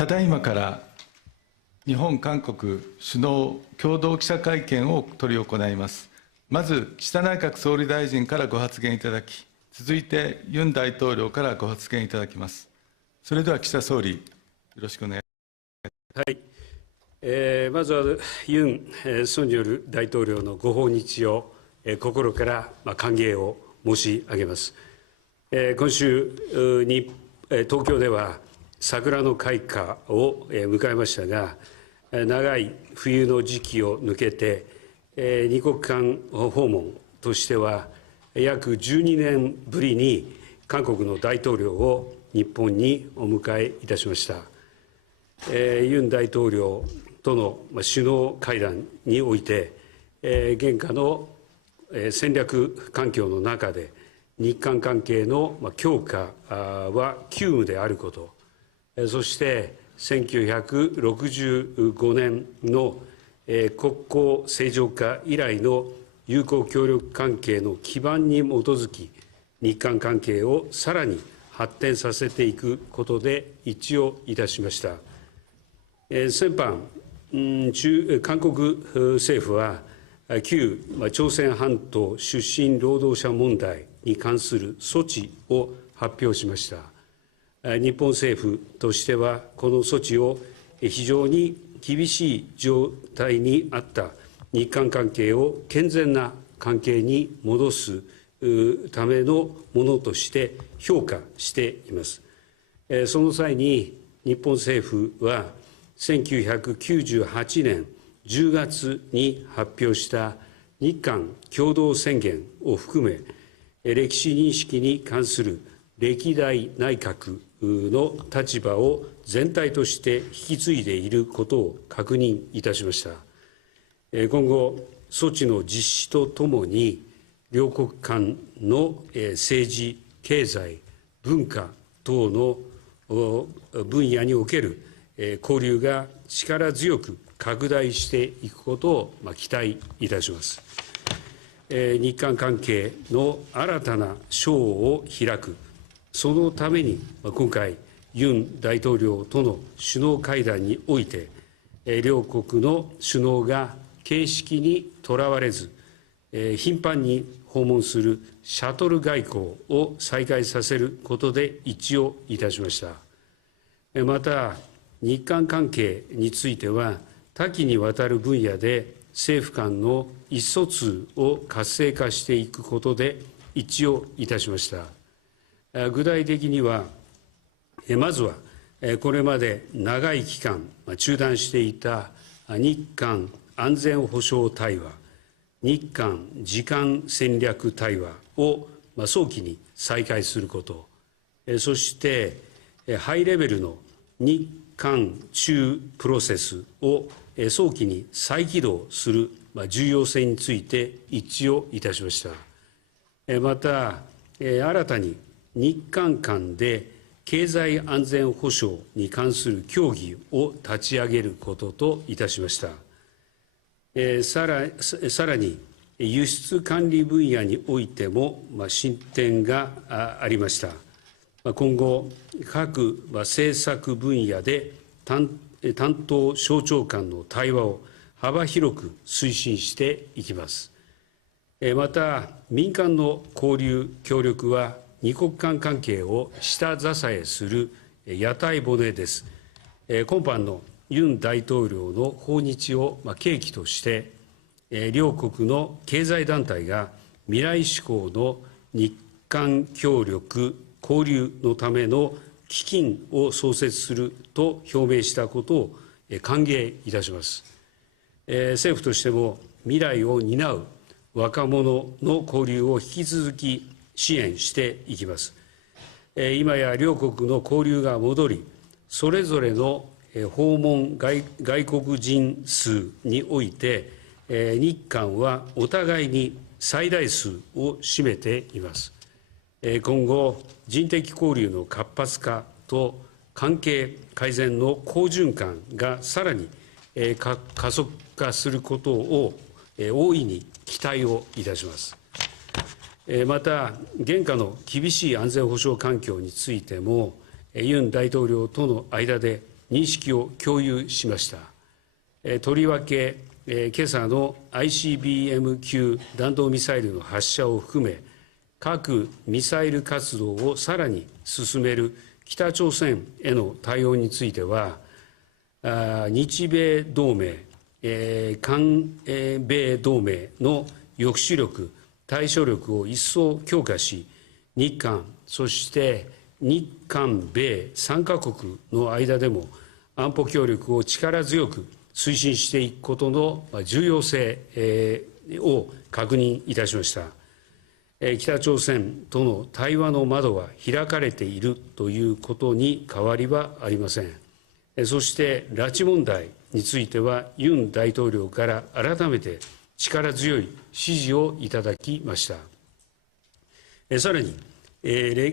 ただいまから日本、韓国首脳共同記者会見を執り行います。まず、岸田内閣総理大臣からご発言いただき、続いてユン大統領からご発言いただきます。それでは岸田総理、よろしくお願いします。はい。まずはユン・ソンニョル大統領のご訪日を心から歓迎を申し上げます。今週に東京では桜の開花を迎えましたが、長い冬の時期を抜けて、二国間訪問としては、約12年ぶりに韓国の大統領を日本にお迎えいたしました。ユン大統領との首脳会談において、現下の戦略環境の中で、日韓関係の強化は急務であること、そして1965年の国交正常化以来の友好協力関係の基盤に基づき、日韓関係をさらに発展させていくことで一致をいたしました。先般、韓国政府は、旧朝鮮半島出身労働者問題に関する措置を発表しました。日本政府としては、この措置を非常に厳しい状態にあった日韓関係を健全な関係に戻すためのものとして評価しています。その際に日本政府は1998年10月に発表した日韓共同宣言を含め、歴史認識に関する歴代内閣の立場を全体として引き継いでいることを確認いたしました。今後、措置の実施とともに、両国間の政治、経済、文化等の分野における交流が力強く拡大していくことを期待いたします。日韓関係の新たな章を開く、そのために今回、ユン大統領との首脳会談において、両国の首脳が形式にとらわれず、頻繁に訪問するシャトル外交を再開させることで一致をいたしました。また、日韓関係については、多岐にわたる分野で政府間の意思疎通を活性化していくことで一致をいたしました。具体的には、まずはこれまで長い期間中断していた日韓安全保障対話、日韓時間戦略対話を早期に再開すること、そしてハイレベルの日韓中プロセスを早期に再起動する重要性について一致をいたしました。また、新たに日韓間で経済安全保障に関する協議を立ち上げることといたしました。さらに、輸出管理分野においても進展がありました。今後、各政策分野で担当省庁間の対話を幅広く推進していきます。また、民間の交流・協力は、二国間関係を下支えする屋台骨です。今般のユン大統領の訪日を契機として、両国の経済団体が未来志向の日韓協力・交流のための基金を創設すると表明したことを歓迎いたします。政府としても未来を担う若者の交流を引き続き支援していきます。今や両国の交流が戻り、それぞれの訪問外国人数において、日韓はお互いに最大数を占めています。今後、人的交流の活発化と関係改善の好循環がさらに加速化することを大いに期待をいたします。また、現下の厳しい安全保障環境についても、ユン大統領との間で認識を共有しました。とりわけ、今朝の ICBM 級弾道ミサイルの発射を含め、核・ミサイル活動をさらに進める北朝鮮への対応については、日米同盟、韓米同盟の抑止力、対処力を一層強化し、日韓、そして日韓米3カ国の間でも安保協力を力強く推進していくことの重要性を確認いたしました。北朝鮮との対話の窓は開かれているということに変わりはありません。そして拉致問題についてはユン大統領から改めて力強い支持をいただきました。さらに、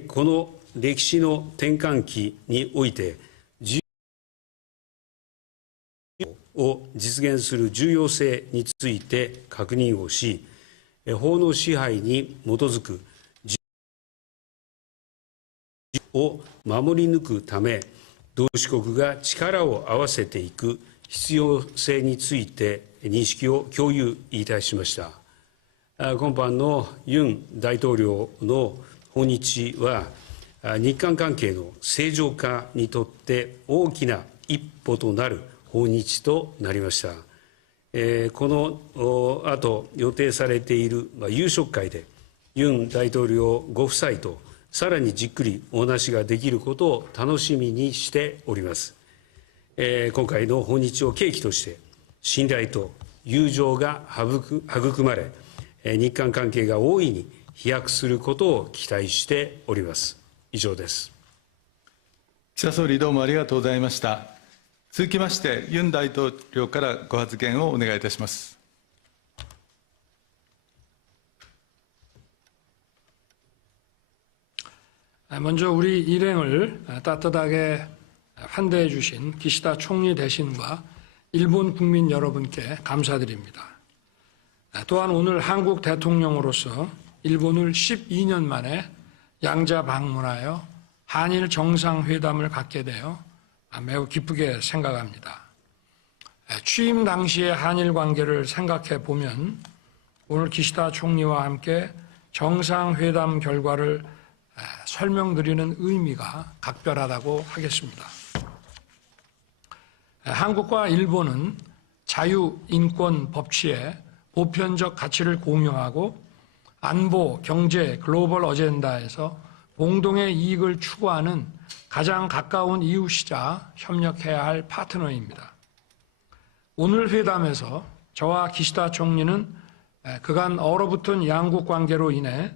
この歴史の転換期においてを実現する重要性について確認をし、法の支配に基づくを守り抜くため、同志国が力を合わせていく必要性について認識を共有いたしました。今般のユン大統領の訪日は、日韓関係の正常化にとって大きな一歩となる訪日となりました。この後予定されている夕食会でユン大統領ご夫妻とさらにじっくりお話ができることを楽しみにしております。今回の訪日を契機として信頼と友情が育まれ、日韓関係が大いに飛躍することを期待しております。以上です。岸田総理、どうもありがとうございました。続きまして、ユン大統領からご発言をお願いいたします。먼저 우리 일행을 따뜻하게 환대해 주신 기시다 총리 대신과 일본 국민 여러분께 감사드립니다. 또한 오늘 한국 대통령으로서 일본을 12년 만에 양자 방문하여 한일 정상회담을 갖게 되어 매우 기쁘게 생각합니다. 취임 당시의 한일 관계를 생각해 보면 오늘 기시다 총리와 함께 정상회담 결과를 설명드리는 의미가 각별하다고 하겠습니다. 한국과 일본은 자유, 인권, 법치의 보편적 가치를 공유하고 안보, 경제, 글로벌 어젠다에서 공동의 이익을 추구하는 가장 가까운 이웃이자 협력해야 할 파트너입니다. 오늘 회담에서 저와 기시다 총리는 그간 얼어붙은 양국 관계로 인해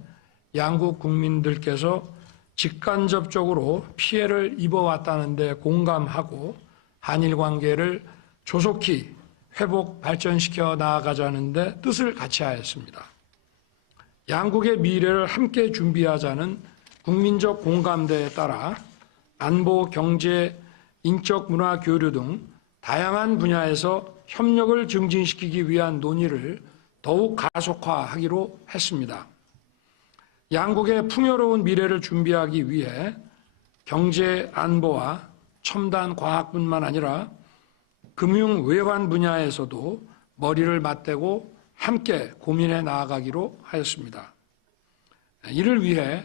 양국 국민들께서 직간접적으로 피해를 입어왔다는 데 공감하고 한일 관계를 조속히 회복 발전시켜 나아가자는 데 뜻을 같이 하였습니다. 양국의 미래를 함께 준비하자는 국민적 공감대에 따라 안보, 경제, 인적 문화 교류 등 다양한 분야에서 협력을 증진시키기 위한 논의를 더욱 가속화하기로 했습니다. 양국의 풍요로운 미래를 준비하기 위해 경제 안보와 첨단 과학뿐만 아니라 금융 외환 분야에서도 머리를 맞대고 함께 고민해 나아가기로 하였습니다. 이를 위해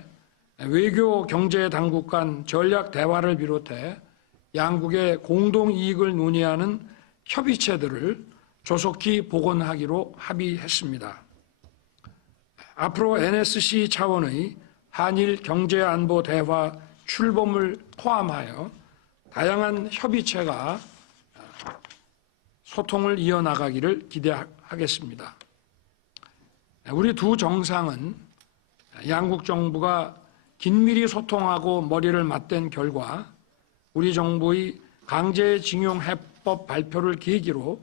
외교 경제 당국 간 전략 대화를 비롯해 양국의 공동 이익을 논의하는 협의체들을 조속히 복원하기로 합의했습니다. 앞으로 NSC 차원의 한일 경제안보 대화 출범을 포함하여 다양한 협의체가 소통을 이어나가기를 기대하겠습니다. 우리 두 정상은 양국 정부가 긴밀히 소통하고 머리를 맞댄 결과 우리 정부의 강제징용 해법 발표를 계기로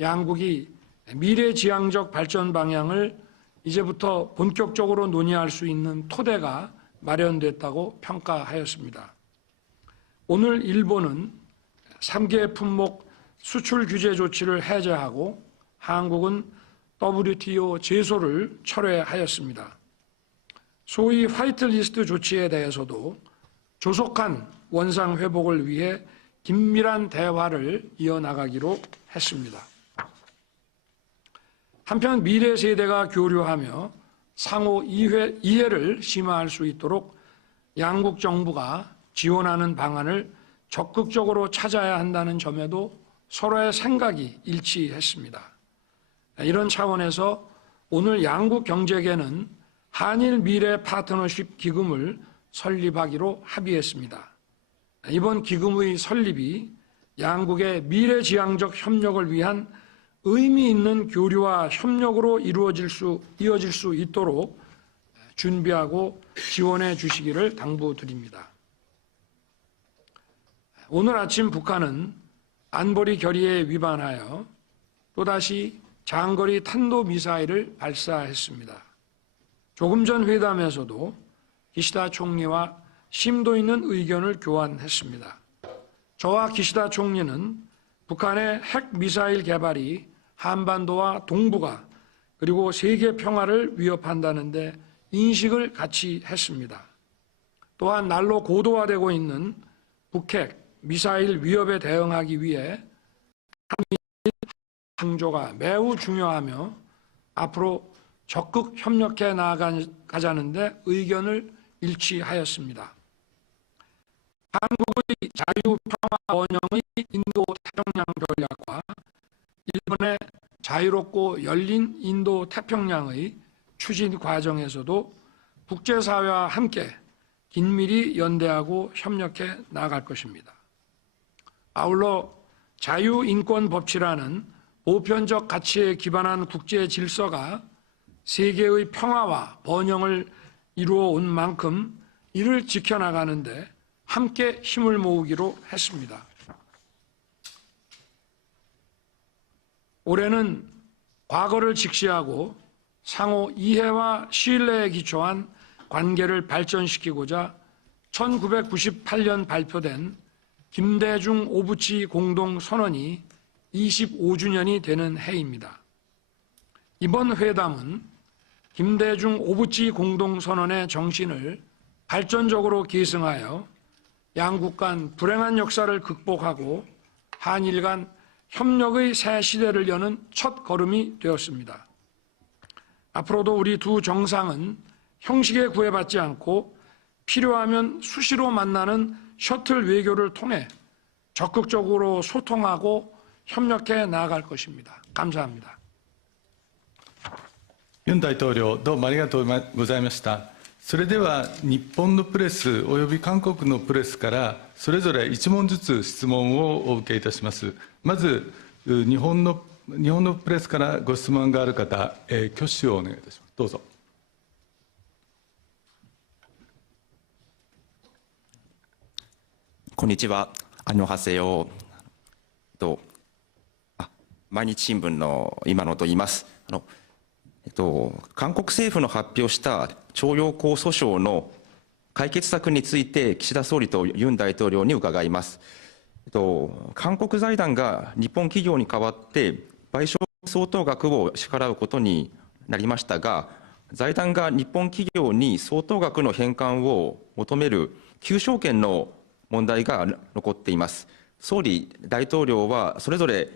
양국이 미래지향적 발전 방향을 이제부터 본격적으로 논의할 수 있는 토대가 마련됐다고 평가하였습니다. 오늘 일본은 3개 품목 수출 규제 조치를 해제하고 한국은 WTO 제소를 철회하였습니다. 소위 화이트리스트 조치에 대해서도 조속한 원상 회복을 위해 긴밀한 대화를 이어나가기로 했습니다. 한편 미래 세대가 교류하며 상호 이해를 심화할 수 있도록 양국 정부가 지원하는 방안을 적극적으로 찾아야 한다는 점에도 서로의 생각이 일치했습니다. 이런 차원에서 오늘 양국 경제계는 한일 미래 파트너십 기금을 설립하기로 합의했습니다. 이번 기금의 설립이 양국의 미래지향적 협력을 위한 의미 있는 교류와 협력으로 이어질 수 있도록 준비하고 지원해 주시기를 당부드립니다. 오늘 아침 북한은 안보리 결의에 위반하여 또다시 장거리 탄도미사일을 발사했습니다. 조금 전 회담에서도 기시다 총리와 심도 있는 의견을 교환했습니다. 저와 기시다 총리는 북한의 핵미사일 개발이 한반도와 동북아 그리고 세계 평화를 위협한다는데 인식을 같이 했습니다. 또한 날로 고도화되고 있는 북핵 미사일 위협에 대응하기 위해 한미일 창조가 매우 중요하며 앞으로 적극 협력해 나가자는데 의견을 일치하였습니다. 한국의 자유평화 번영의 인도태평양 전략과 일본의 자유롭고 열린 인도태평양의 추진 과정에서도 국제사회와 함께 긴밀히 연대하고 협력해 나갈 것입니다. 아울러 자유인권법치라는 보편적 가치에 기반한 국제 질서가 세계의 평화와 번영을 이루어 온 만큼 이를 지켜나가는데 함께 힘을 모으기로 했습니다. 올해는 과거를 직시하고 상호 이해와 신뢰에 기초한 관계를 발전시키고자 1998년 발표된 김대중 오부치 공동선언이 25주년이 되는 해입니다. 이번 회담은 김대중 오부치 공동선언의 정신을 발전적으로 계승하여 양국 간 불행한 역사를 극복하고 한일 간 협력의 새 시대를 여는 첫 걸음이 되었습니다. 앞으로도 우리 두 정상은 형식에 구애받지 않고 필요하면 수시로 만나는 셔틀 외교를 통해 적극적으로 소통하고 협력해 나아갈 것입니다. 감사합니다.ユン大統領、どうもありがとうございました。それでは日本のプレスおよび韓国のプレスからそれぞれ1問ずつ質問をお受けいたします。まず日本のプレスからご質問がある方、挙手をお願いいたします。どうぞ。こんにちは。アンニョンハセヨ。毎日新聞の今野と言います。韓国政府の発表した徴用工訴訟の解決策について岸田総理とユン大統領に伺います。韓国財団が日本企業に代わって賠償相当額を支払うことになりましたが、財団が日本企業に相当額の返還を求める求償権の問題が残っています。総理、大統領はそれぞれ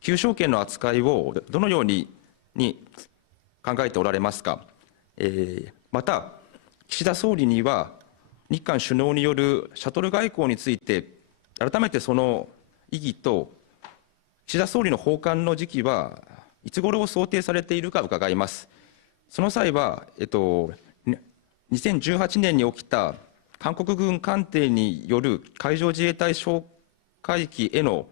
求償権の扱いをどのように考えておられますか。また、岸田総理には日韓首脳によるシャトル外交について改めてその意義と岸田総理の訪韓の時期はいつ頃を想定されているか伺います。その際は、2018年に起きた韓国軍艦艇による海上自衛隊哨戒域への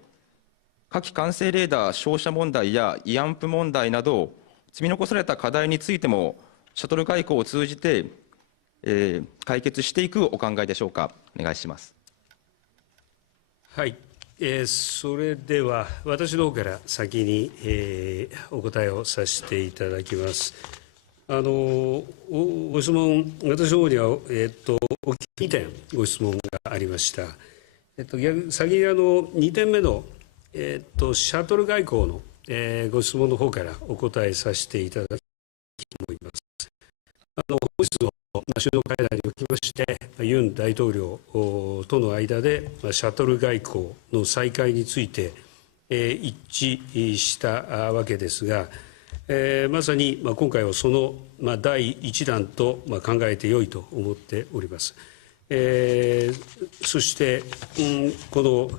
火器管制レーダー照射問題や慰安婦問題など積み残された課題についてもシャトル外交を通じて、解決していくお考えでしょうか。お願いします。はい、それでは私の方から先に、お答えをさせていただきます。ご質問、私の方には、2点ご質問がありました。先に2点目の、シャトル外交の、ご質問の方からお答えさせていただきたいと思います。本日の首脳会談におきまして、ユン大統領との間でシャトル外交の再開について一致したわけですが、まさに今回はその第一弾と考えてよいと思っております。そして、この、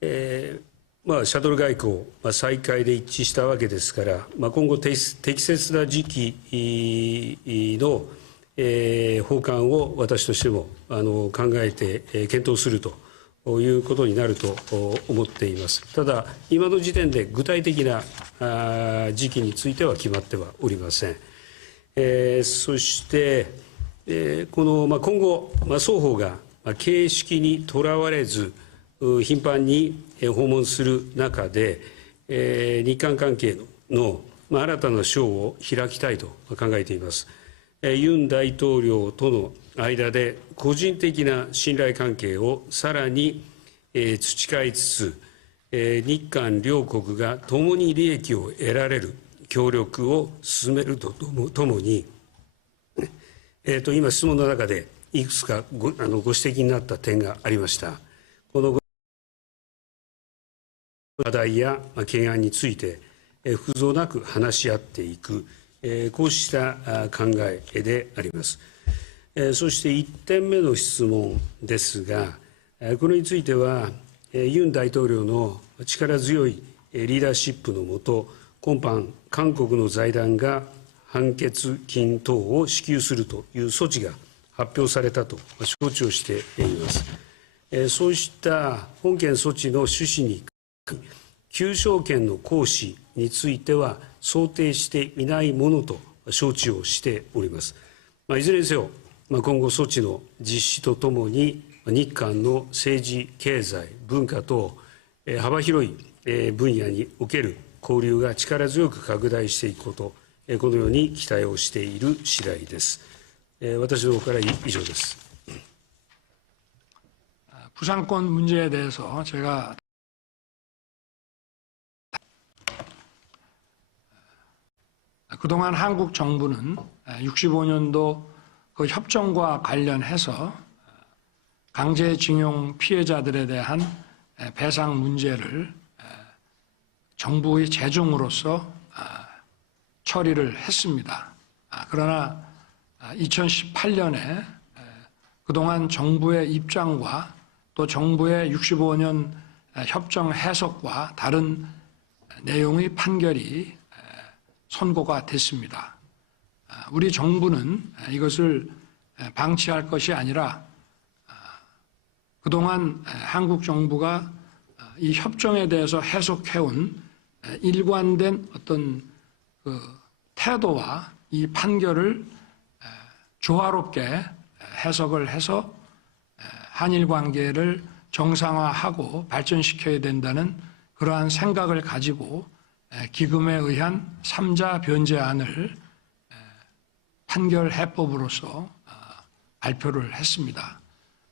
シャトル外交、再開で一致したわけですから、今後適切な時期の訪韓を私としても考えて検討するということになると思っています。ただ、今の時点で具体的な時期については決まってはおりません。そして、この今後、双方が形式にとらわれず、頻繁に訪問する中で、日韓関係の新たな章を開きたいと考えています。ユン大統領との間で個人的な信頼関係をさらに培いつつ、日韓両国が共に利益を得られる協力を進めるとともに、今質問の中でいくつかご指摘になった点がありました。この課題や懸案について不増なく話し合っていく、こうした考えであります。そして1点目の質問ですが、これについてはユン大統領の力強いリーダーシップのもと、今般韓国の財団が判決金等を支給するという措置が発表されたと承知をしています。そうした本件措置の趣旨に求償権の行使については想定していないものと承知をしております。いずれにせよ、今後措置の実施とともに日韓の政治、経済、文化等幅広い分野における交流が力強く拡大していくこと、このように期待をしている次第です。私の方から以上です。부산권 문제에 대해서 제가 그동안 한국 정부는 65년도 그 협정과 관련해서 강제징용 피해자들에 대한 배상 문제를 정부의 재정으로서 처리를 했습니다. 그러나 2018년에 그동안 정부의 입장과 또 정부의 65년 협정 해석과 다른 내용의 판결이 선고가 됐습니다. 우리 정부는 이것을 방치할 것이 아니라 그동안 한국 정부가 이 협정에 대해서 해석해온 일관된 어떤 그 태도와 이 판결을 조화롭게 해석을 해서 한일 관계를 정상화하고 발전시켜야 된다는 그러한 생각을 가지고 기금에 의한 3자 변제안을 판결 해법으로서 발표를 했습니다.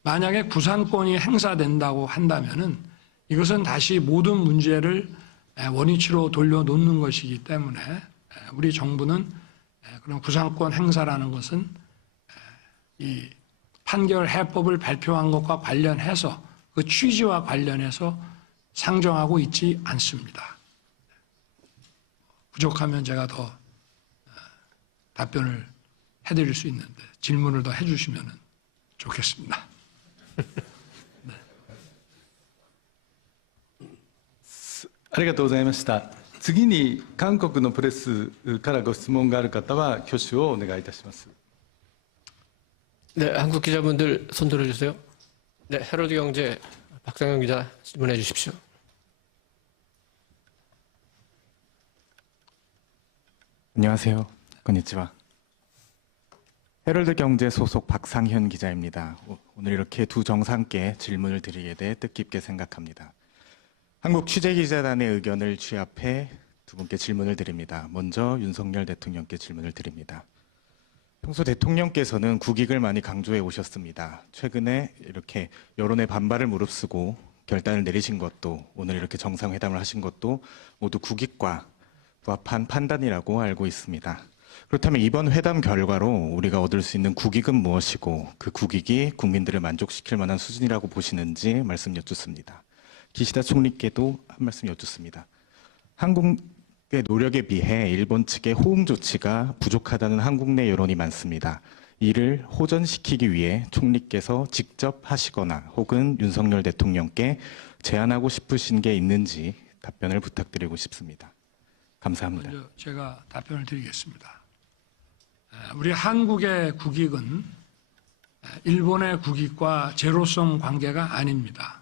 만약에 구상권이 행사된다고 한다면은 이것은 다시 모든 문제를 원위치로 돌려놓는 것이기 때문에 우리 정부는 그런 구상권 행사라는 것은 이 판결 해법을 발표한 것과 관련해서 그 취지와 관련해서 상정하고 있지 않습니다. 부족하면 제가 더 답변을 해드릴 수 있는데 질문을 더 해주시면 좋겠습니다. ありがとうございました。次に韓国のプレスからご質問がある方は挙手をお願いいたします。 네, 한국 기자분들 손 들어주세요. 네, 헤럴드 경제 박상현 기자 질문해 주십시오. 안녕하세요. 건니치와. 헤럴드 경제 소속 박상현 기자입니다. 오늘 이렇게 두 정상께 질문을 드리게 돼 뜻깊게 생각합니다. 한국 취재기자단의 의견을 취합해 두 분께 질문을 드립니다. 먼저 윤석열 대통령께 질문을 드립니다. 평소 대통령께서는 국익을 많이 강조해 오셨습니다. 최근에 이렇게 여론의 반발을 무릅쓰고 결단을 내리신 것도, 오늘 이렇게 정상회담을 하신 것도 모두 국익과 부합한 판단이라고 알고 있습니다. 그렇다면 이번 회담 결과로 우리가 얻을 수 있는 국익은 무엇이고 그 국익이 국민들을 만족시킬 만한 수준이라고 보시는지 말씀 여쭙습니다. 기시다 총리께도 한 말씀 여쭙습니다. 한국의 노력에 비해 일본 측의 호응 조치가 부족하다는 한국 내 여론이 많습니다. 이를 호전시키기 위해 총리께서 직접 하시거나 혹은 윤석열 대통령께 제안하고 싶으신 게 있는지 답변을 부탁드리고 싶습니다. 감사합니다. 먼저 제가 답변을 드리겠습니다. 우리 한국의 국익은 일본의 국익과 제로섬 관계가 아닙니다.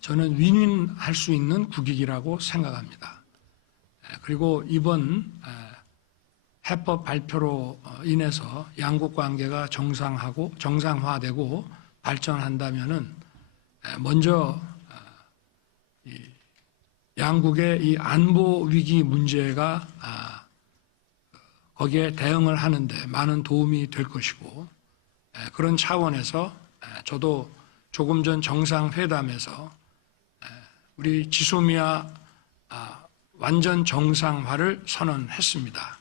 저는 윈윈할 수 있는 국익이라고 생각합니다. 그리고 이번 해법 발표로 인해서 양국 관계가 정상화되고 발전한다면은 먼저 양국의 이 안보 위기 문제가 거기에 대응을 하는데 많은 도움이 될 것이고, 그런 차원에서 저도 조금 전 정상회담에서 우리 지소미아 완전 정상화를 선언했습니다.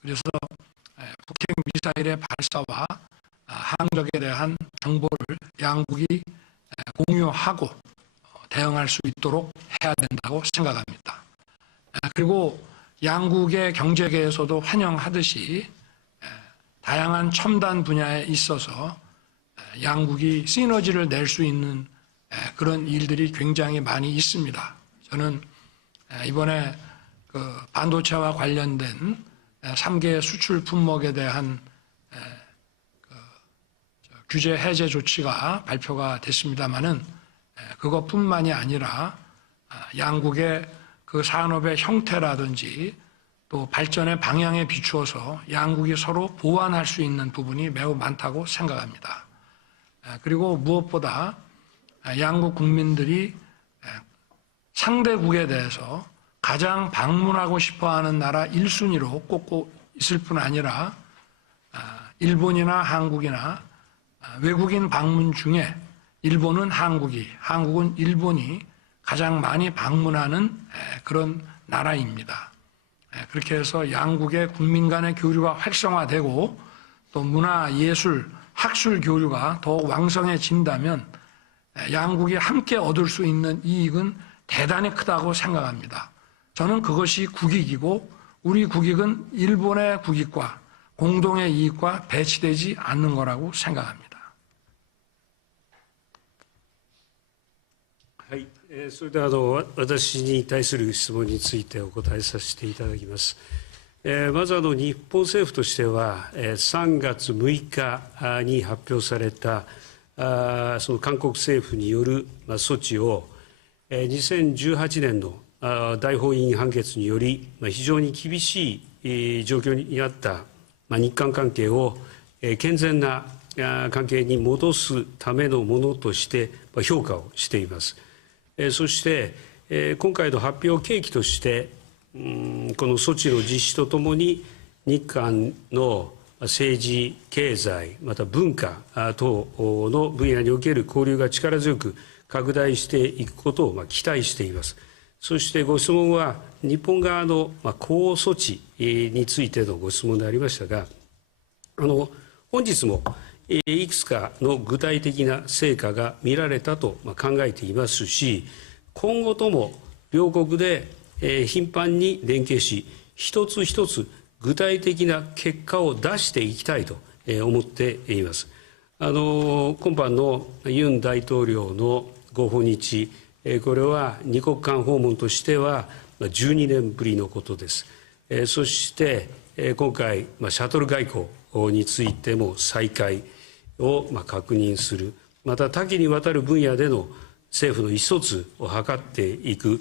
그래서 북핵 미사일의 발사와 항적에 대한 정보를 양국이 공유하고 대응할 수 있도록 해야 된다고 생각합니다. 그리고 양국의 경제계에서도 환영하듯이 다양한 첨단 분야에 있어서 양국이 시너지를 낼 수 있는 그런 일들이 굉장히 많이 있습니다. 저는 이번에 그 반도체와 관련된 3개 수출 품목에 대한 규제 해제 조치가 발표가 됐습니다마는 그것뿐만이 아니라 양국의 그 산업의 형태라든지 또 발전의 방향에 비추어서 양국이 서로 보완할 수 있는 부분이 매우 많다고 생각합니다. 그리고 무엇보다 양국 국민들이 상대국에 대해서 가장 방문하고 싶어하는 나라 1순위로 꼽고 있을 뿐 아니라 일본이나 한국이나 외국인 방문 중에 일본은 한국이, 한국은 일본이 가장 많이 방문하는 그런 나라입니다. 그렇게 해서 양국의 국민 간의 교류가 활성화되고 또 문화, 예술, 학술 교류가 더욱 왕성해진다면 양국이 함께 얻을 수 있는 이익은 대단히 크다고 생각합니다. 저는 그것이 국익이고 우리 국익은 일본의 국익과 공동의 이익과 배치되지 않는 거라고 생각합니다. はい、それでは私に対する質問についてお答えさせていただきます。まず日本政府としては、3月6日に発表されたその韓国政府による措置を2018年の大法院判決により非常に厳しい状況にあった日韓関係を健全な関係に戻すためのものとして評価をしています。そして今回の発表契機としてこの措置の実施とともに日韓の政治、経済、また文化等の分野における交流が力強く拡大していくことを期待しています。そしてご質問は日本側の呼応措置についてのご質問でありましたが、本日もいくつかの具体的な成果が見られたと考えていますし、今後とも両国で頻繁に連携し、一つ一つ具体的な結果を出していきたいと思っています。今般のユン大統領のご訪日、これは二国間訪問としては12年ぶりのことです。そして今回、シャトル外交についても再開を確認する、また多岐にわたる分野での政府の意思疎通を図っていく、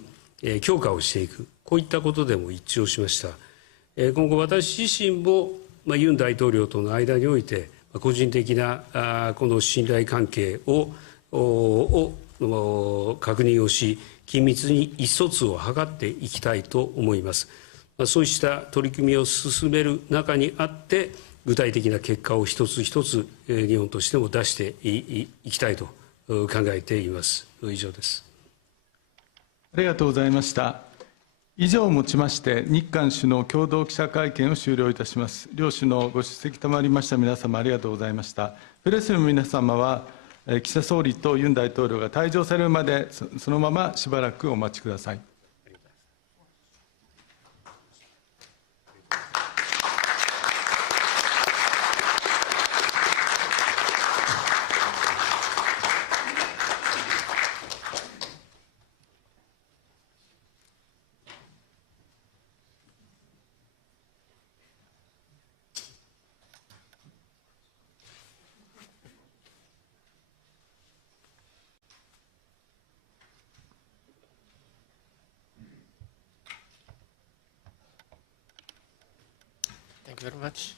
強化をしていく、こういったことでも一致をしました。今後、私自身もユン大統領との間において、個人的なこの信頼関係を確認をし、緊密に意思疎通を図っていきたいと思います。そうした取り組みを進める中にあって、具体的な結果を一つ一つ日本としても出していきたいと考えています。以上です。ありがとうございました。以上をもちまして、日韓首脳共同記者会見を終了いたします。両首脳ご出席賜りました皆様、ありがとうございました。プレスの皆様は、岸田総理とユン大統領が退場されるまで、そのまましばらくお待ちください。Thank you very much.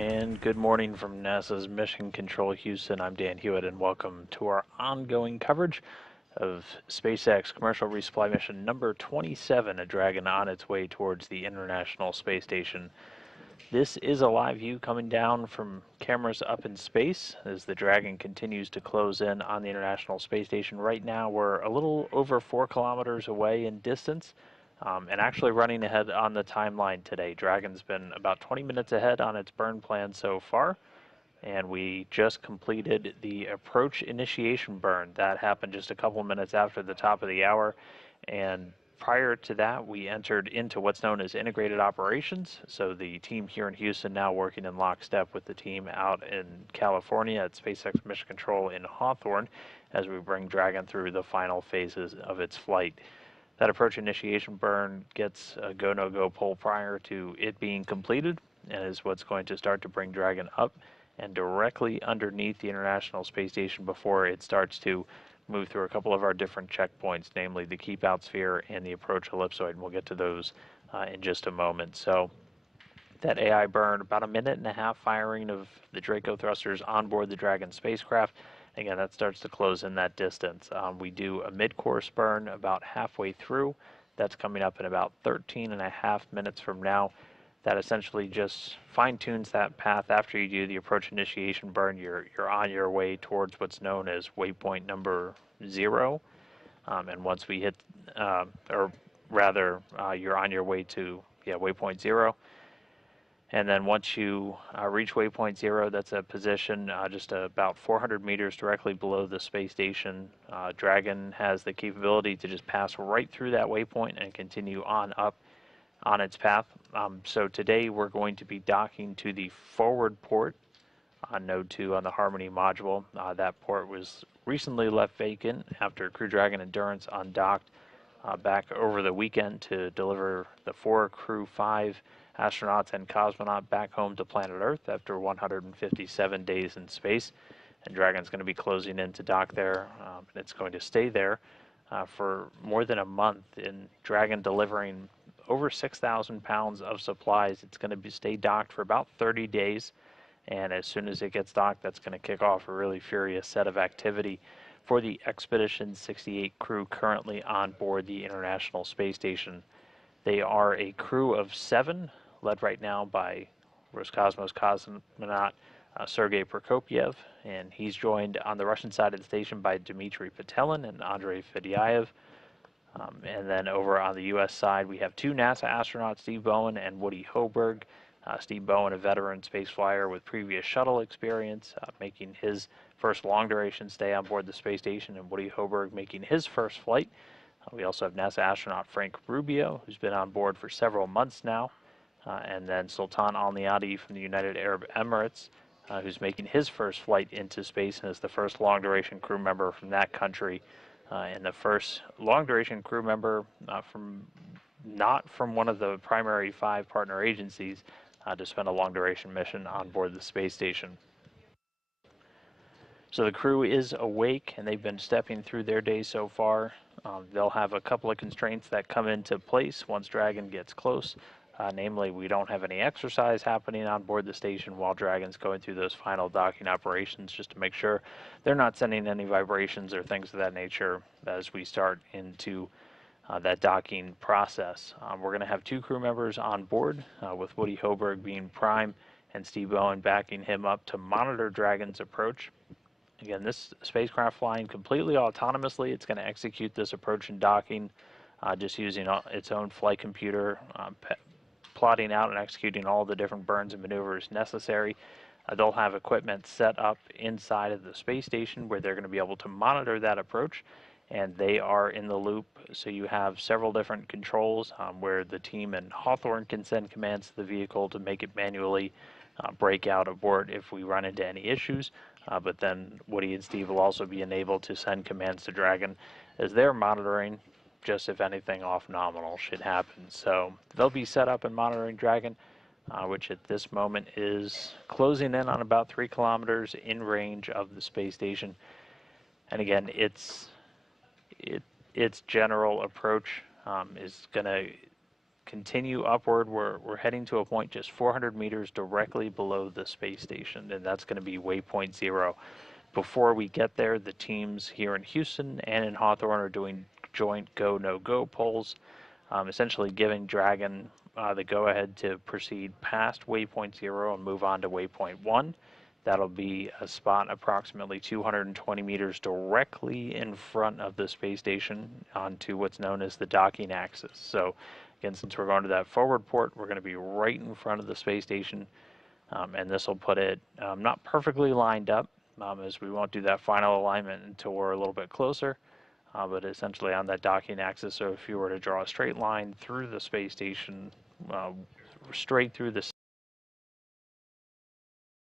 And good morning from NASA's Mission Control Houston. I'm Dan Hewitt, and welcome to our ongoing coverage of SpaceX commercial resupply mission number 27, a Dragon on its way towards the International Space Station. This is a live view coming down from cameras up in space as the Dragon continues to close in on the International Space Station. Right now, we're a little over 4 kilometers away in distance. And actually running ahead on the timeline today. Dragon's been about 20 minutes ahead on its burn plan so far, and we just completed the approach initiation burn. That happened just a couple minutes after the top of the hour, and prior to that, we entered into what's known as integrated operations. So the team here in Houston now working in lockstep with the team out in California at SpaceX Mission Control in Hawthorne as we bring Dragon through the final phases of its flight. That approach initiation burn gets a go, no-go poll prior to it being completed and is what's going to start to bring Dragon up and directly underneath the International Space Station before it starts to move through a couple of our different checkpoints, namely the keep out sphere and the approach ellipsoid, and we'll get to those in just a moment. So that AI burn, about a minute and a half firing of the Draco thrusters on board the Dragon spacecraft. Again, that starts to close in that distance. We do a mid-course burn about halfway through. That's coming up in about 13 and a half minutes from now. That essentially just fine-tunes that path. After you do the approach initiation burn, you're on your way towards what's known as waypoint number 0. And once we hit, or rather, you're on your way to waypoint 0. And then once you reach waypoint 0, that's a position just about 400 meters directly below the space station. Dragon has the capability to just pass right through that waypoint and continue on up on its path. So today we're going to be docking to the forward port on Node 2 on the Harmony module. That port was recently left vacant after Crew Dragon Endurance undocked back over the weekend to deliver the 4 Crew 5 astronauts and cosmonaut back home to planet Earth after 157 days in space. And Dragon's going to be closing in to dock there, and it's going to stay there for more than a month. In Dragon delivering over 6,000 pounds of supplies, it's going to stay docked for about 30 days. And as soon as it gets docked, that's going to kick off a really furious set of activity for the Expedition 68 crew currently on board the International Space Station. They are a crew of 7, led right now by Roscosmos cosmonaut Sergei Prokopyev, and he's joined on the Russian side of the station by Dmitry Petelin and Andrei Fedyaev. And then over on the U.S. side, we have 2 NASA astronauts, Steve Bowen and Woody Hoberg. Steve Bowen, a veteran space flyer with previous shuttle experience, making his first long-duration stay on board the space station, and Woody Hoberg making his first flight. We also have NASA astronaut Frank Rubio, who's been on board for several months now, and then Sultan Al Niyadi from the United Arab Emirates, who's making his first flight into space and is the first long-duration crew member from that country, and the first long-duration crew member not from one of the primary 5 partner agencies to spend a long-duration mission on board the space station. So the crew is awake, and they've been stepping through their day so far. They'll have a couple of constraints that come into place once Dragon gets close. Namely, we don't have any exercise happening on board the station while Dragon's going through those final docking operations, just to make sure they're not sending any vibrations or things of that nature as we start into that docking process. We're going to have 2 crew members on board, with Woody Hoberg being prime and Steve Bowen backing him up to monitor Dragon's approach. Again, this spacecraft flying completely autonomously. It's going to execute this approach and docking just using its own flight computer, plotting out and executing all the different burns and maneuvers necessary. They'll have equipment set up inside of the space station where they're going to be able to monitor that approach, and they are in the loop. So you have several different controls where the team in Hawthorne can send commands to the vehicle to make it manually break out abort if we run into any issues. But then Woody and Steve will also be enabled to send commands to Dragon as they're monitoring, just if anything off nominal should happen. So they'll be set up and monitoring Dragon, which at this moment is closing in on about 3 kilometers in range of the space station. And again, its general approach is going to continue upward. We're heading to a point just 400 meters directly below the space station, and that's going to be waypoint 0. Before we get there, the teams here in Houston and in Hawthorne are doing joint go, no-go polls, essentially giving Dragon the go-ahead to proceed past waypoint 0 and move on to waypoint 1. That'll be a spot approximately 220 meters directly in front of the space station onto what's known as the docking axis. So again, since we're going to that forward port, we're going to be right in front of the space station, and this will put it not perfectly lined up, as we won't do that final alignment until we're a little bit closer, but essentially on that docking axis. So if you were to draw a straight line through the space station, straight through the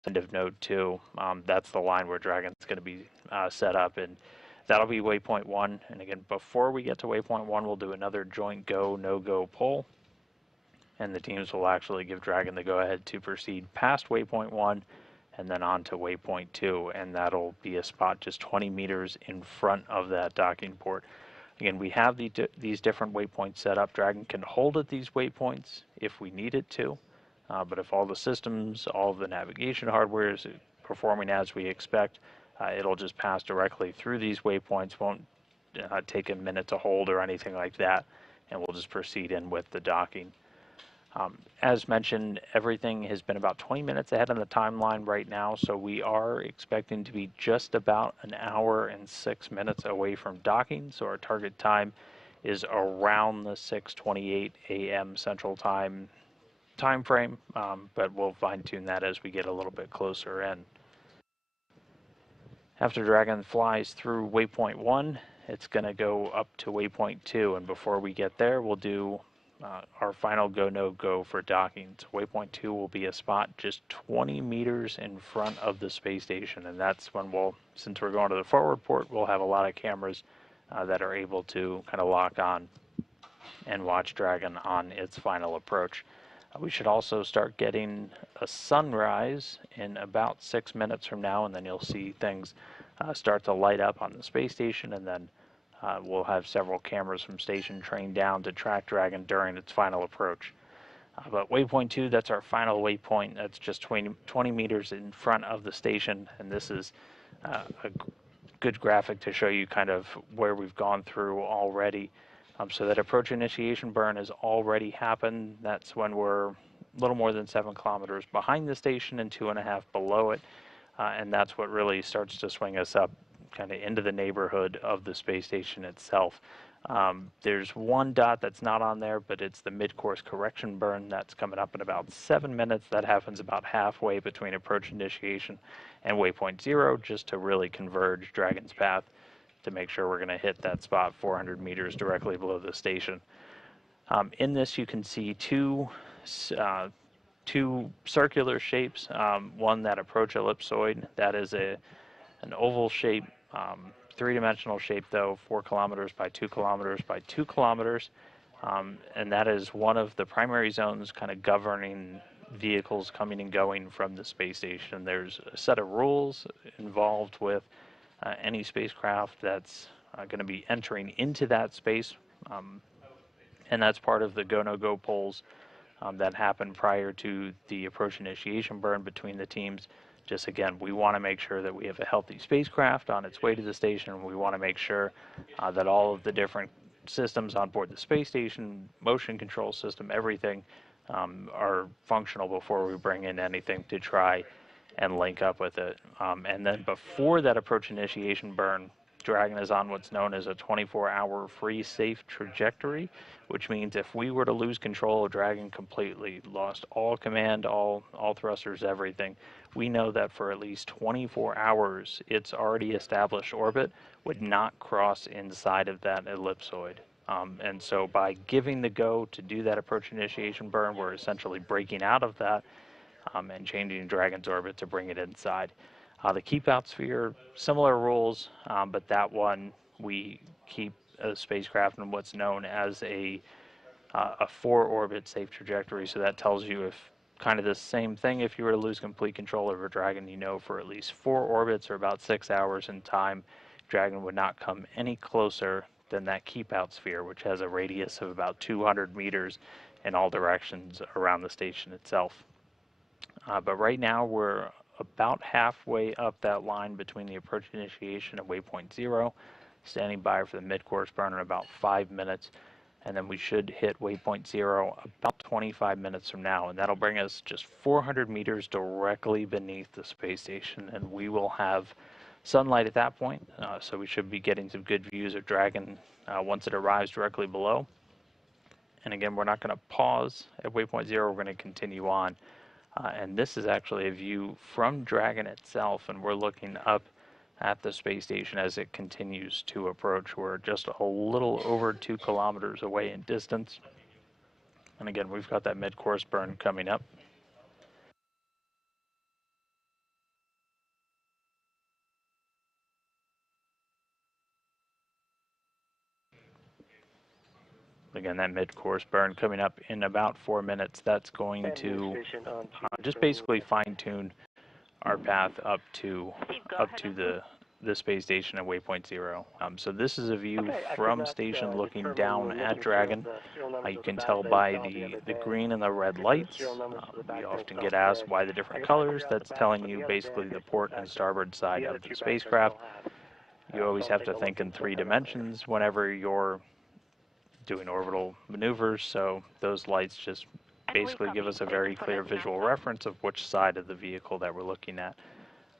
end of node 2, that's the line where Dragon's going to be set up, and that'll be waypoint 1. And again, before we get to waypoint 1, we'll do another joint go, no-go poll, and the teams will actually give Dragon the go-ahead to proceed past waypoint 1 and then on to waypoint 2, and that'll be a spot just 20 meters in front of that docking port. Again, we have these different waypoints set up. Dragon can hold at these waypoints if we need it to. But if all the systems, all of the navigation hardware is performing as we expect, it'll just pass directly through these waypoints, won't take a minute to hold or anything like that, and we'll just proceed in with the docking. As mentioned, everything has been about 20 minutes ahead on the timeline right now, so we are expecting to be just about an hour and 6 minutes away from docking, so our target time is around the 6:28 a.m. Central Time frame, but we'll fine-tune that as we get a little bit closer in. After Dragon flies through waypoint 1, it's going to go up to waypoint 2, and before we get there, we'll do our final go, no-go for docking. So waypoint 2 will be a spot just 20 meters in front of the space station, and that's when we'll, since we're going to the forward port, we'll have a lot of cameras that are able to kind of lock on and watch Dragon on its final approach. We should also start getting a sunrise in about 6 minutes from now, and then you'll see things start to light up on the space station, and then we'll have several cameras from station trained down to track Dragon during its final approach. But waypoint 2, that's our final waypoint. That's just 20 meters in front of the station, and this is a good graphic to show you kind of where we've gone through already. So that approach initiation burn has already happened. That's when we're a little more than 7 kilometers behind the station and 2.5 below it. And that's what really starts to swing us up kind of into the neighborhood of the space station itself. There's one dot that's not on there, but it's the mid-course correction burn. That's coming up in about 7 minutes. That happens about halfway between approach initiation and waypoint 0, just to really converge Dragon's path to make sure we're going to hit that spot 400 meters directly below the station. In this, you can see two circular shapes. One, that approach ellipsoid, that is an oval shape, 3-dimensional shape though, 4 kilometers by 2 kilometers by 2 kilometers. And that is one of the primary zones kind of governing vehicles coming and going from the space station. There's a set of rules involved with any spacecraft that's going to be entering into that space, and that's part of the go, no-go polls that happen prior to the approach initiation burn between the teams. Just again, we want to make sure that we have a healthy spacecraft on its way to the station. We want to make sure that all of the different systems on board the space station, motion control system, everything are functional before we bring in anything to try and link up with it. And then before that approach initiation burn, Dragon is on what's known as a 24-hour free safe trajectory, which means if we were to lose control of Dragon completely, lost all command, all thrusters, everything, we know that for at least 24 hours, its already established orbit would not cross inside of that ellipsoid. And so by giving the go to do that approach initiation burn, we're essentially breaking out of that and changing Dragon's orbit to bring it inside. The keep out sphere, similar rules, but that one we keep a spacecraft in what's known as a 4-orbit safe trajectory. So that tells you if kind of the same thing, if you were to lose complete control over Dragon, you know for at least 4 orbits or about 6 hours in time, Dragon would not come any closer than that keep out sphere, which has a radius of about 200 meters in all directions around the station itself. But right now we're about halfway up that line between the approach initiation and waypoint 0, standing by for the mid-course burn in about 5 minutes, and then we should hit waypoint 0 about 25 minutes from now, and that'll bring us just 400 meters directly beneath the space station, and we will have sunlight at that point, so we should be getting some good views of Dragon once it arrives directly below. And again, we're not going to pause at waypoint 0, we're going to continue on. And this is actually a view from Dragon itself, and we're looking up at the space station as it continues to approach. We're just a little over 2 kilometers away in distance. And again, we've got that mid-course burn coming up. Again, that mid-course burn coming up in about 4 minutes. That's going to just basically fine-tune our path up to the space station at waypoint 0. So this is a view from station looking down at Dragon. You can tell by the green and the red lights. We often get asked why the different colors. That's telling you basically the port and starboard side of the spacecraft. You always have to think in 3 dimensions whenever you're doing orbital maneuvers, so those lights just basically give us a very clear visual reference of which side of the vehicle that we're looking at.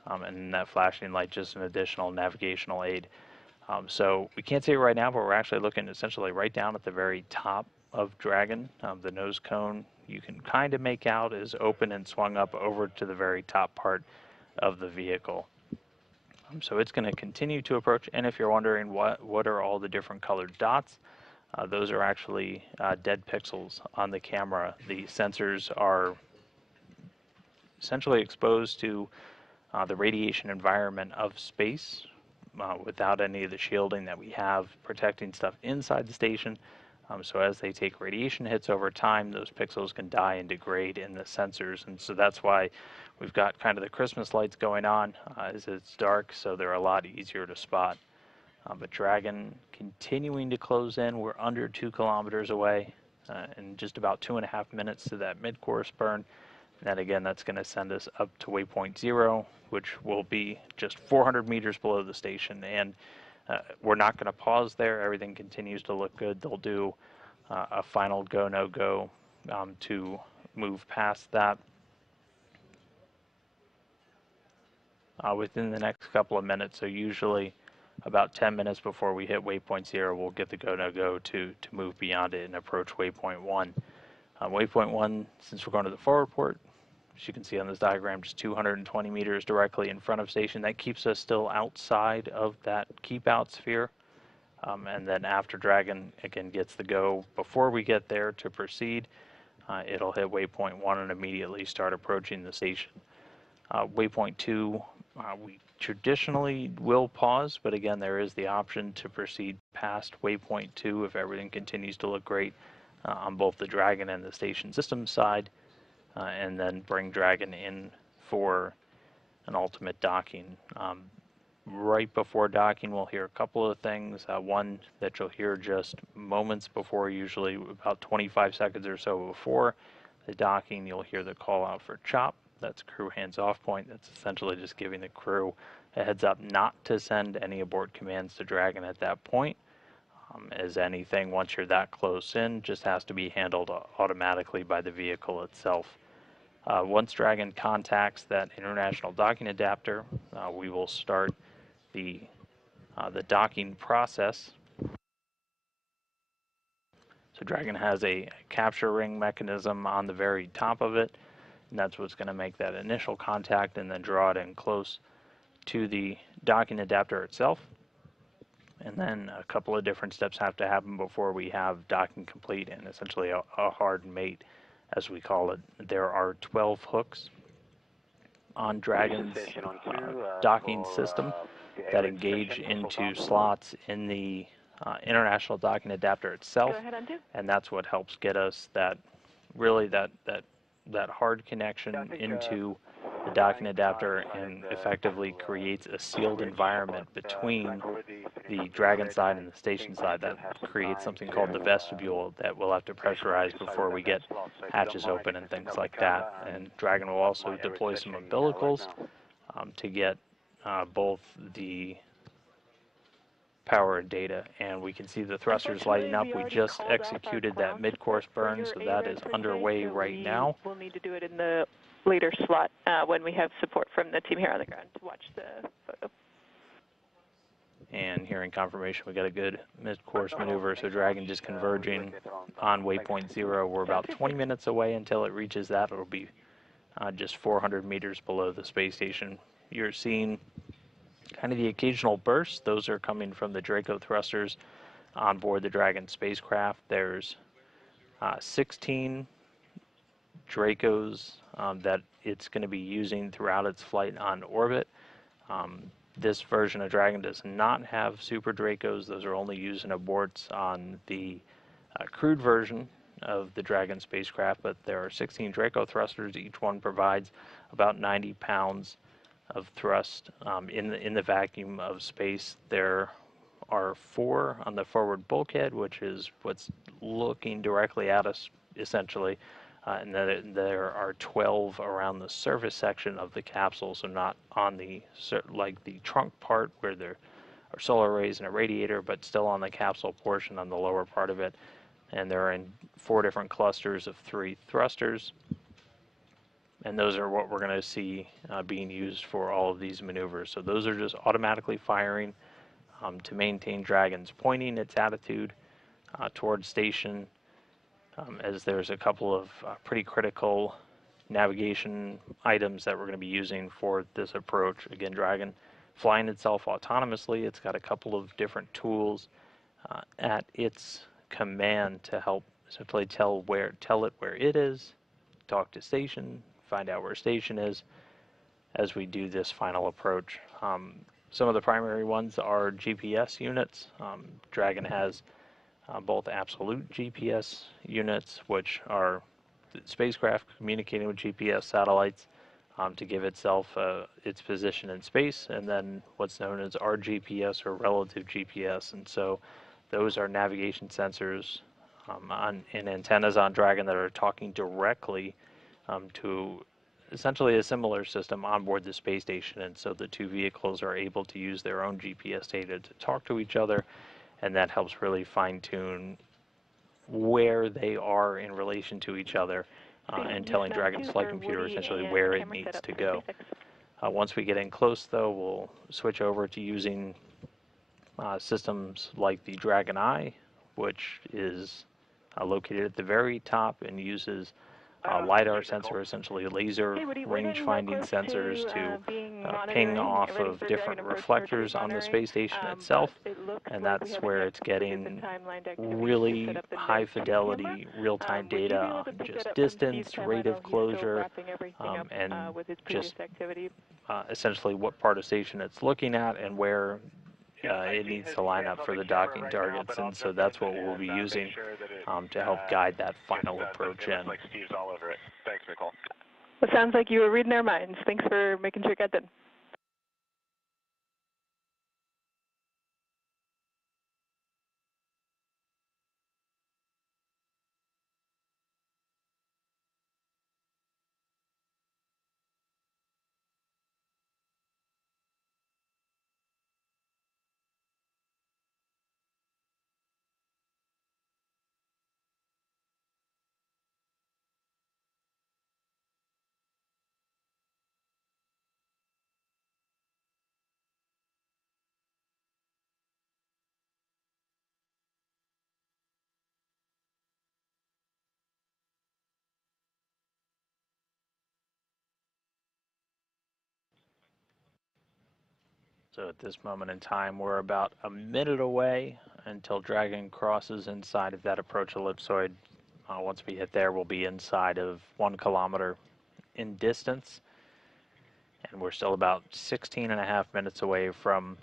And that flashing light just an additional navigational aid. So we can't see it right now, but we're actually looking essentially right down at the very top of Dragon. The nose cone you can kind of make out is open and swung up over to the very top part of the vehicle. So it's going to continue to approach, and if you're wondering what are all the different colored dots, those are actually dead pixels on the camera. The sensors are essentially exposed to the radiation environment of space without any of the shielding that we have protecting stuff inside the station. So as they take radiation hits over time, those pixels can die and degrade in the sensors. And so that's why we've got kind of the Christmas lights going on as it's dark, so they're a lot easier to spot. But Dragon continuing to close in. We're under 2 kilometers away in just about 2.5 minutes to that mid-course burn. And then again, that's going to send us up to waypoint 0, which will be just 400 meters below the station. And we're not going to pause there. Everything continues to look good. They'll do a final go, no go to move past that within the next couple of minutes. So usually about 10 minutes before we hit waypoint 0, we'll get the go, no go to move beyond it and approach waypoint 1. Waypoint 1, since we're going to the forward port, as you can see on this diagram, just 220 meters directly in front of station. That keeps us still outside of that keep out sphere. And then after Dragon, again, gets the go before we get there to proceed, it'll hit waypoint 1 and immediately start approaching the station. Waypoint 2, we traditionally will pause, but again, there is the option to proceed past waypoint 2 if everything continues to look great on both the Dragon and the station system side, and then bring Dragon in for an ultimate docking. Right before docking, we'll hear a couple of things. One that you'll hear just moments before, usually about 25 seconds or so before the docking, you'll hear the call out for CHOP. That's crew hands-off point. That's essentially just giving the crew a heads up not to send any abort commands to Dragon at that point. As anything, once you're that close in, just has to be handled automatically by the vehicle itself. Once Dragon contacts that international docking adapter, we will start the docking process. So Dragon has a capture ring mechanism on the very top of it, and that's what's going to make that initial contact and then draw it in close to the docking adapter itself. And then a couple of different steps have to happen before we have docking complete and essentially a hard mate, as we call it. There are 12 hooks on Dragon's docking system that engage into slots in the international docking adapter itself, and that's what helps get us that that hard connection into the docking adapter and effectively creates a sealed environment between the Dragon side and the station side that creates something called the vestibule that we'll have to pressurize before we get hatches open and things like that. And Dragon will also deploy some umbilicals to get both the power and data, and we can see the thrusters lighting up. We just executed that mid-course burn, so that is underway right now. We'll need to do it in the later slot when we have support from the team here on the ground to watch the photo. And here in confirmation, we got a good mid-course maneuver, so Dragon just converging on waypoint 0. We're about 20 minutes away until it reaches that. It'll be just 400 meters below the space station. You're seeing kind of the occasional bursts. Those are coming from the Draco thrusters on board the Dragon spacecraft. There's 16 Dracos that it's going to be using throughout its flight on orbit. This version of Dragon does not have Super Dracos. Those are only used in aborts on the crewed version of the Dragon spacecraft, but there are 16 Draco thrusters. Each one provides about 90 pounds of thrust in the vacuum of space. There are 4 on the forward bulkhead, which is what's looking directly at us, essentially. And then there are 12 around the surface section of the capsule, so not on the like the trunk part where there are solar arrays and a radiator, but still on the capsule portion on the lower part of it. And they're in 4 different clusters of 3 thrusters. And those are what we're going to see being used for all of these maneuvers. So those are just automatically firing to maintain Dragon's pointing its attitude towards station, as there's a couple of pretty critical navigation items that we're going to be using for this approach. Again, Dragon flying itself autonomously. It's got a couple of different tools at its command to help simply tell it where it is, talk to station, find out where station is as we do this final approach. Some of the primary ones are GPS units. Dragon has both absolute GPS units, which are the spacecraft communicating with GPS satellites to give itself its position in space, and then what's known as RGPS, or relative GPS. And so those are navigation sensors and antennas on Dragon that are talking directly to essentially a similar system on board the space station. And so the 2 vehicles are able to use their own GPS data to talk to each other, and that helps really fine-tune where they are in relation to each other and telling Dragon's flight computer essentially where it needs to go. Once we get in close, though, we'll switch over to using systems like the Dragon Eye, which is located at the very top and uses LiDAR sensor, essentially laser range finding sensors to ping off of different reflectors on the space station itself, and that's where it's getting really high fidelity real-time data on just distance, rate of closure, and just essentially what part of station it's looking at and where it needs to line up for the docking targets. And so that's what we'll be using to help guide that final approach in. It sounds like you were reading their minds. Thanks for making sure it got done. So at this moment in time, we're about a minute away until Dragon crosses inside of that approach ellipsoid. Once we hit there, we'll be inside of 1 kilometer in distance. And we're still about 16.5 minutes away from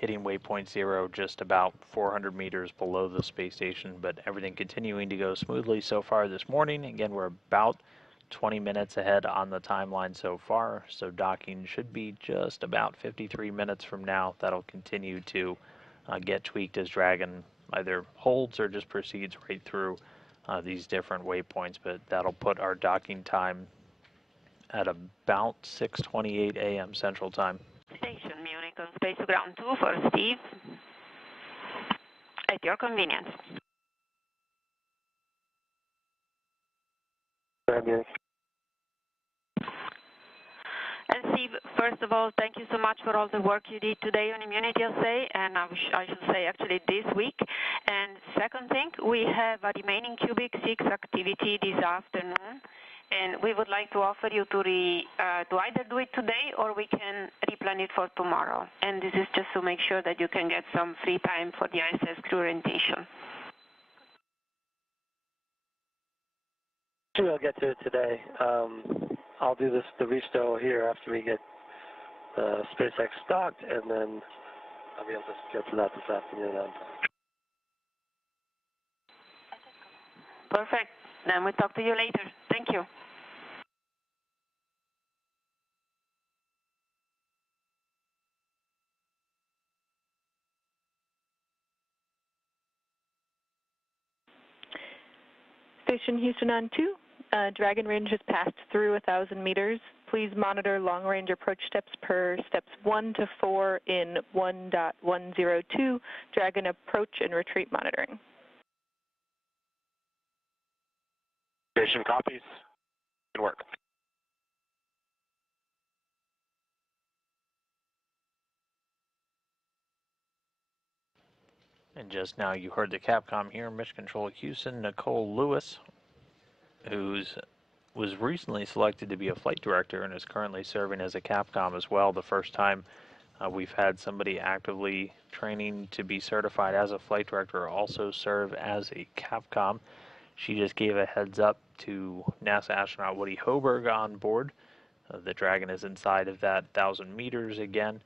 hitting waypoint 0 just about 400 meters below the space station, but everything continuing to go smoothly so far this morning. Again, we're about 20 minutes ahead on the timeline so far, so docking should be just about 53 minutes from now. That'll continue to get tweaked as Dragon either holds or just proceeds right through these different waypoints, but that'll put our docking time at about 6:28 a.m. Central Time. Station Munich on space to ground 2 for Steve. At your convenience. And Steve, first of all, thank you so much for all the work you did today on immunity assay, and I should say actually this week. And second thing, we have a remaining cubic 6 activity this afternoon, and we would like to offer you to either do it today or we can replan it for tomorrow. And this is just to make sure that you can get some free time for the ISS crew orientation. I'll get to it today. I'll do the restow here after we get SpaceX docked, and then I'll be able to get to that this afternoon. Perfect. Then we'll talk to you later. Thank you. Station Houston on 2. Dragon range has passed through 1,000 meters. Please monitor long-range approach steps per steps 1 to 4 in 1.102, Dragon approach and retreat monitoring. Station copies. Good work. And just now you heard the Capcom here, Mission Control Houston, Nicole Lewis, who was recently selected to be a flight director and is currently serving as a Capcom as well. The first time we've had somebody actively training to be certified as a flight director also serve as a Capcom. She just gave a heads up to NASA astronaut Woody Hoberg on board. The Dragon is inside of that 1,000 meters again.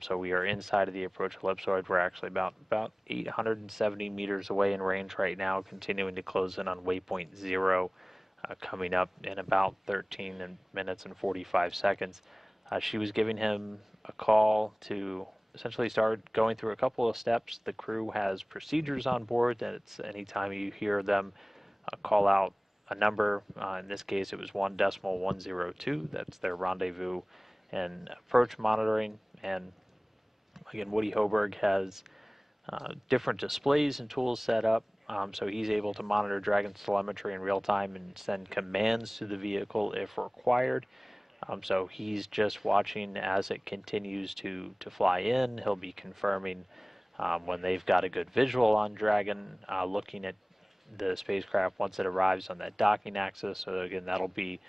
So we are inside of the approach ellipsoid. We're actually about 870 meters away in range right now, continuing to close in on waypoint 0, coming up in about 13 minutes and 45 seconds. She was giving him a call to essentially start going through a couple of steps. The crew has procedures on board that it's anytime you hear them call out a number, in this case it was 1.102, that's their rendezvous and approach monitoring. And again, Woody Hoberg has different displays and tools set up, so he's able to monitor Dragon's telemetry in real time and send commands to the vehicle if required. So he's just watching as it continues to fly in. He'll be confirming when they've got a good visual on Dragon, looking at the spacecraft once it arrives on that docking axis. So again, that'll be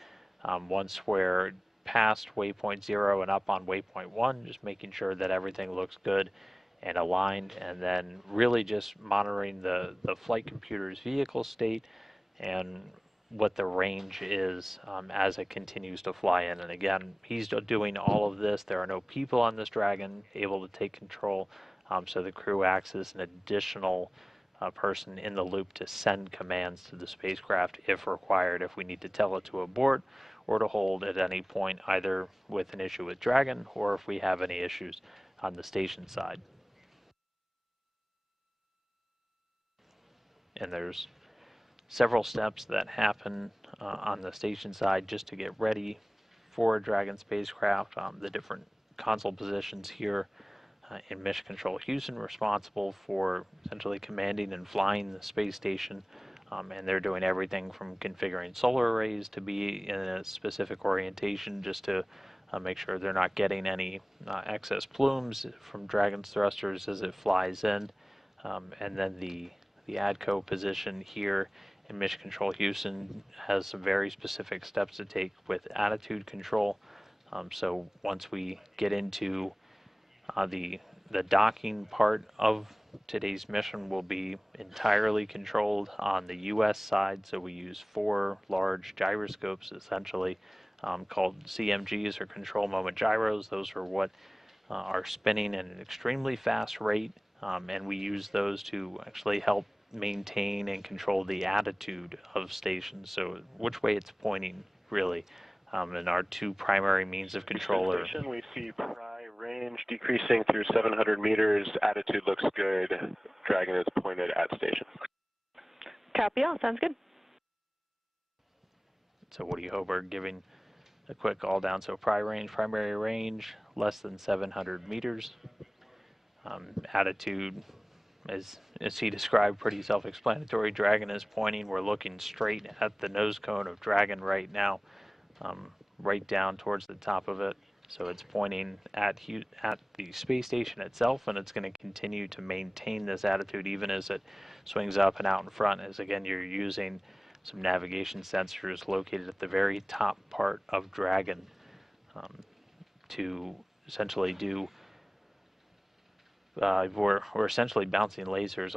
once we're past waypoint 0 and up on waypoint 1, just making sure that everything looks good and aligned, and then really just monitoring the flight computer's vehicle state and what the range is as it continues to fly in. And again, he's doing all of this. There are no people on this Dragon able to take control, so the crew acts as an additional person in the loop to send commands to the spacecraft if required, if we need to tell it to abort or to hold at any point, either with an issue with Dragon or if we have any issues on the station side. And there's several steps that happen on the station side just to get ready for a Dragon spacecraft. The different console positions here in Mission Control Houston responsible for essentially commanding and flying the space station. And they're doing everything from configuring solar arrays to be in a specific orientation just to make sure they're not getting any excess plumes from Dragon's thrusters as it flies in. And then the ADCO position here in Mission Control Houston has some very specific steps to take with attitude control. So once we get into the docking part of today's mission will be entirely controlled on the U.S. side, so we use 4 large gyroscopes, essentially called CMGs or control moment gyros. Those are what are spinning at an extremely fast rate, and we use those to actually help maintain and control the attitude of stations, so which way it's pointing, really. And our two primary means of control are... Station, we see pry range decreasing through 700 meters. Attitude looks good. Dragon is pointed at station. Copy all. Sounds good. So Woody Hoberg giving a quick all down. So primary range, less than 700 meters. Attitude, as he described, pretty self-explanatory. Dragon is pointing. We're looking straight at the nose cone of Dragon right now, right down towards the top of it. So it's pointing at the space station itself, and it's going to continue to maintain this attitude even as it swings up and out in front, as again you're using some navigation sensors located at the very top part of Dragon to essentially do, we're essentially bouncing lasers